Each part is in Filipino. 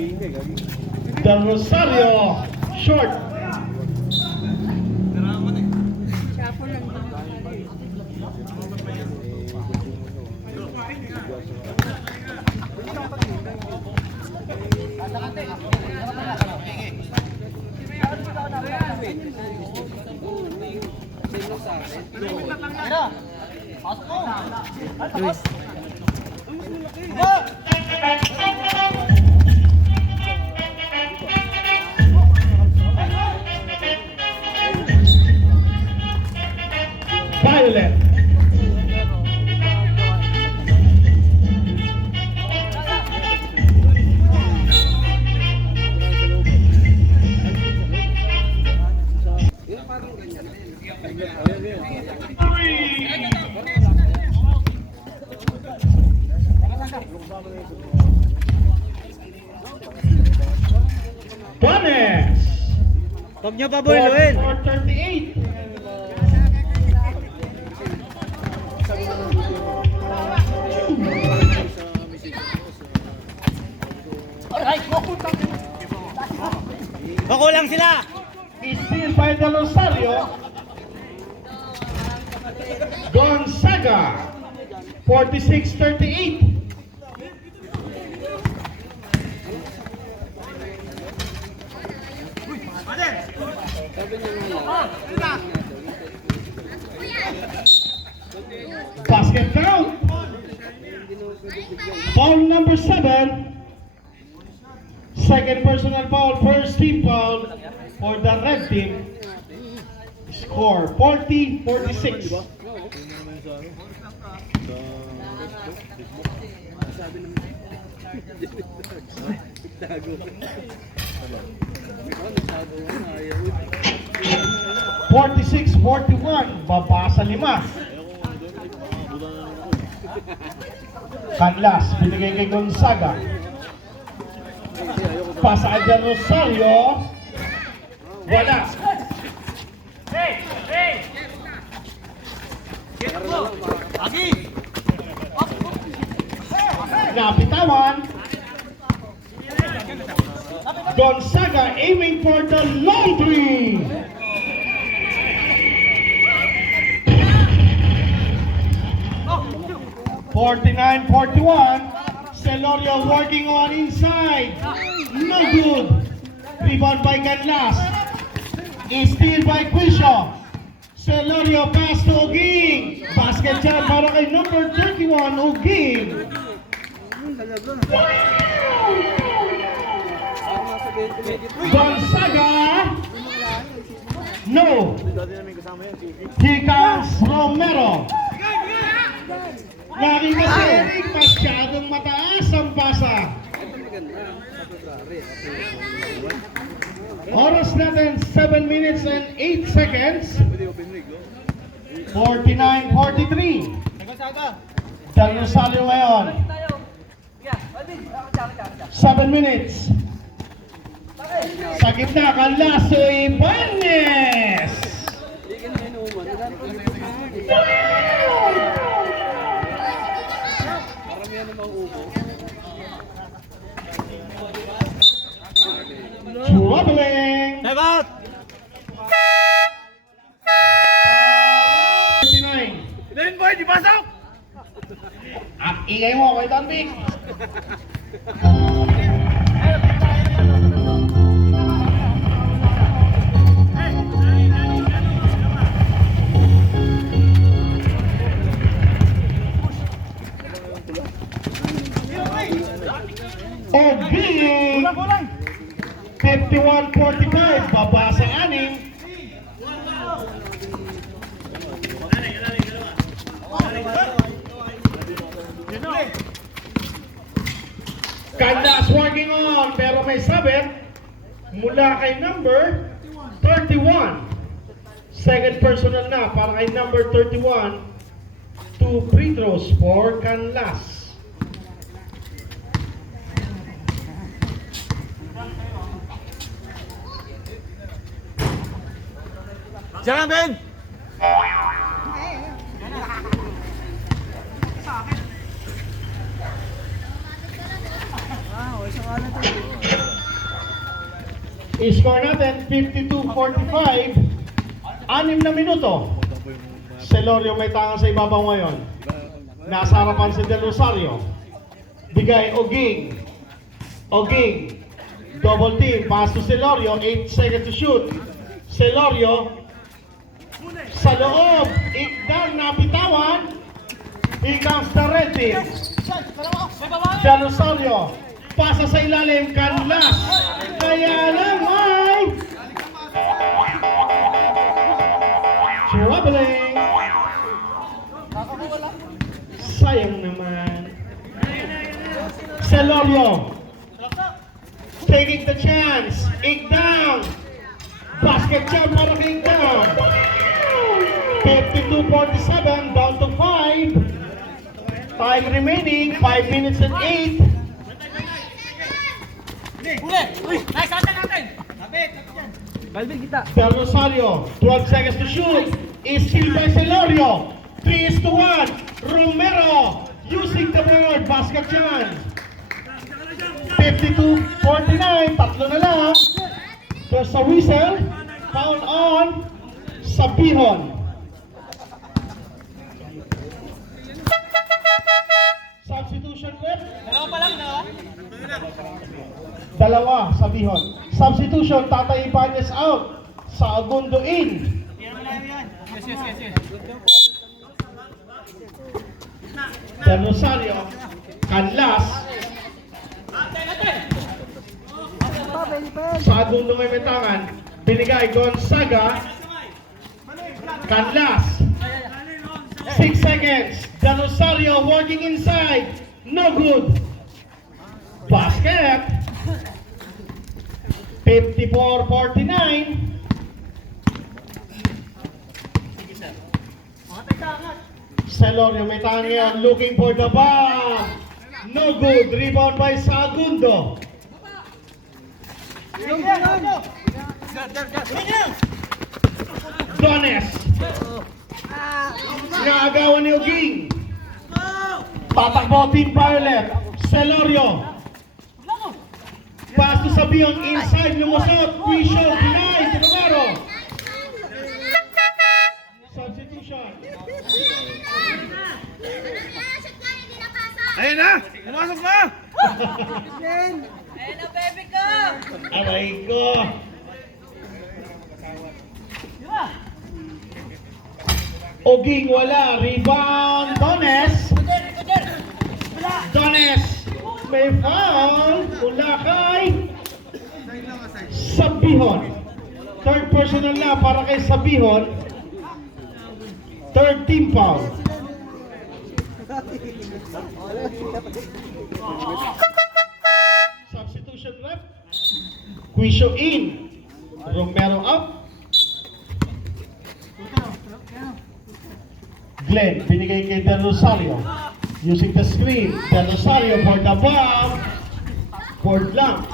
Del Rosario, short. Violet. Juanes. Huwag niyo pabuiluin. 438. Makulang sila. Steal by Del Rosario. Gonzaga. 46-38. Basket count. Foul number 7. Second personal foul, first team foul for the red team. Score 40-46. Forty-six, 41, baba sa 5. Canlas, binigay kay Gonzaga. Pasa kay Del Rosario. Wala. Napitawan. Gonzaga aiming for the long three. Forty-nine, 41. Celorio working on inside. No good. Rebound by Canlas. Steal by Quisho. Celorio pass to Uging. Basket shot para kay number 31, Uging. Gonzaga. No. Here comes Romero. Nakita si Eric, masyadong mataas ang pasa. Oras natin, 7 minutes and 8 seconds. 49-43. Del Rosario ngayon. 7 minutes. Sa gitna, Canlas Ibanez. Troubling. Time out. 39. Then boy, di pasok. At ingay mo kay Don Vic. Uging 51-45, baba sa 6. Canlas working on, pero may sabit mula kay number 31. Second personal na para kay number 31. 2 free throws for Canlas. Jangan Ben. Wow, isa ka na to. Score natin, 52-45. 6 na minuto. Celorio may tangan sa ibabaw ngayon. Nasa harapan si Del Rosario. Bigay, Oging. Oging. Double team. Pass to Celorio. 8 seconds to shoot. Celorio. Sa loob. Igdang napitawan. Here comes the red team. Del Rosario. Pasa sa ilalim. Canlas. Kaya lang ay troubling. Sayang naman. Celorio. Taking the chance. Igdang. Basket jump para kay Igdang. 52-47. Down to 5. Time remaining. 5 minutes and 8. Del Rosario, 12 seconds to shoot. Is killed by Celorio. 3-1. Romero using the board. Basket chance. 52-49. Tatlo na lang. There's a whistle. Foul on Sabihon. Substitution rep. Dalawa, Sabihon. Substitution, Tatay Ibanez out. Sagundo in. Del Rosario, Canlas. Sagundo may metangan. Binigay Gonzaga. Canlas. 6 seconds. Del Rosario working inside. No good. Basket. 54-49. Celorio may tangan looking for the ball. No good. Rebound by Sagundo. Dones. Naagawan ni Oging. Tatakbo Team Violet. Celorio. Pass to Sabihon inside, lumusot. Quisho, denied, Romero. Substitution. Ayun na! Pumasok na! Ayun na, baby ko! Aray ko. Oging wala. Rebound. Dones. Dones. May foul. Mula kay Sabihon. Third personal na para kay Sabihon. Third team foul. Substitution left. Quisho in. Romero up. Glenn, binigay kay Del Rosario. Using the screen. Del Rosario for the bomb. Board lang.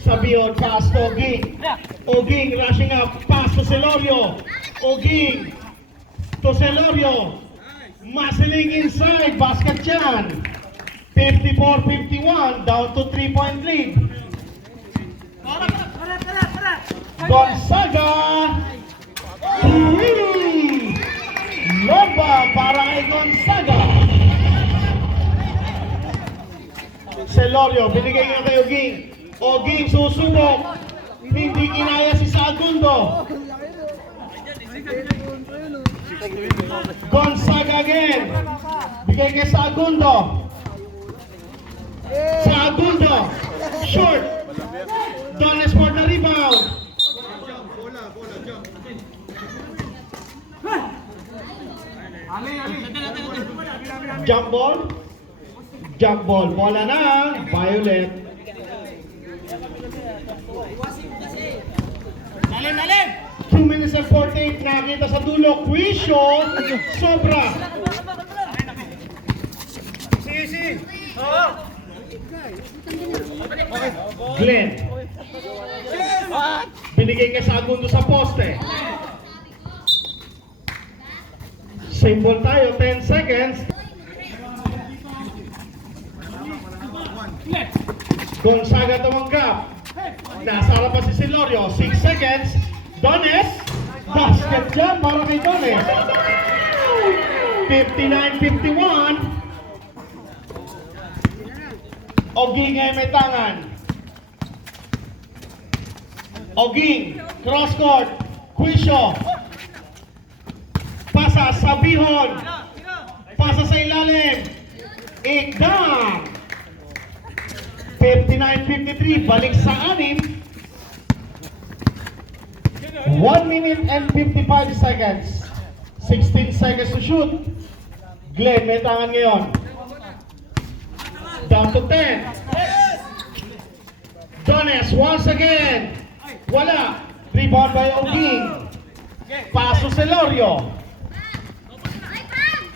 Sabihon, pass to Oging. Oging rushing up. Pass to Celorio. Oging to Celorio. Muscling inside. Basket yan. 54-51. Down to 3-point lead. Gonzaga. Loba para kay Gonzaga. Celorio, binigay nga kay Oging. Oging susubok. Hindi kinaya si Sagundo. Gonzaga again. Bigay kay Sagundo. Sagundo. Short. Dones for the rebound. Jump ball. Jump ball. Bola na. Violet. Lalim! 2 minutes and 48. Nakita sa dulo. Quisho. Sobra. Easy! Oo! Glenn. Binigay kay Sagundo sa poste. Same ball tayo. 10 seconds. Gonzaga tumanggap. Nasa harapan si Celorio. 6 seconds. Dones. Basket jump para kay Dones. 59-51. Oging ay may tangan. Oging. Cross court. Quisho. Pasa sa Bihon. Pasa sa ilalim. Igdang. 59-53. Balik sa 6. 1 minute and 55 seconds. 16 seconds to shoot. Glenn, may tangan ngayon. Down to 10. Dones once again. Wala. Rebound by Oging. Paso Celorio.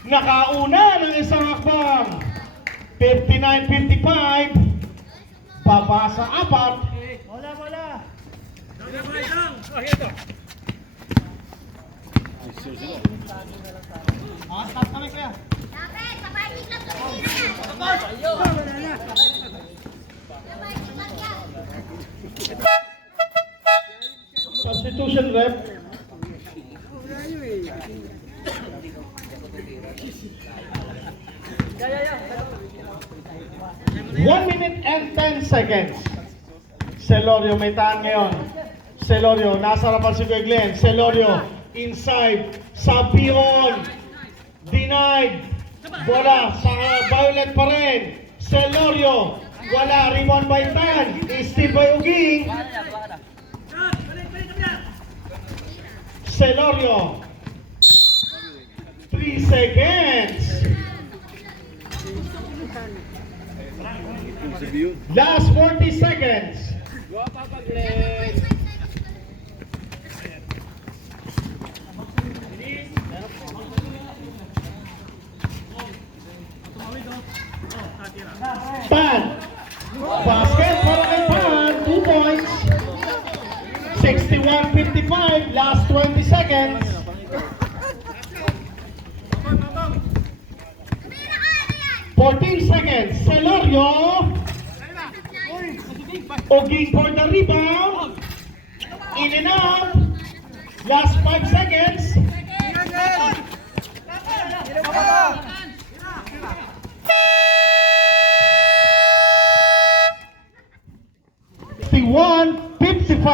Nakauna ng isang hakbang. 59-55. Baba sa 4. Bola. Stop kami kaya. Substitution rep. One minute and 10 seconds. Celorio may tahan ngayon. Celorio, nasa harapan si Kuya Glenn. Celorio, inside. Sa Bihon. Denied. Bola sa Violet pa rin. Celorio, wala. Rebound by Tan. Steal by Uging. Celorio. 3 seconds. Last 40 seconds. Pan. Basket para kay Pan. 2 points. 61-55. Last 20 seconds. Seconds. Celorio. Oging for the rebound. In and out. Last 5 seconds. 51-55.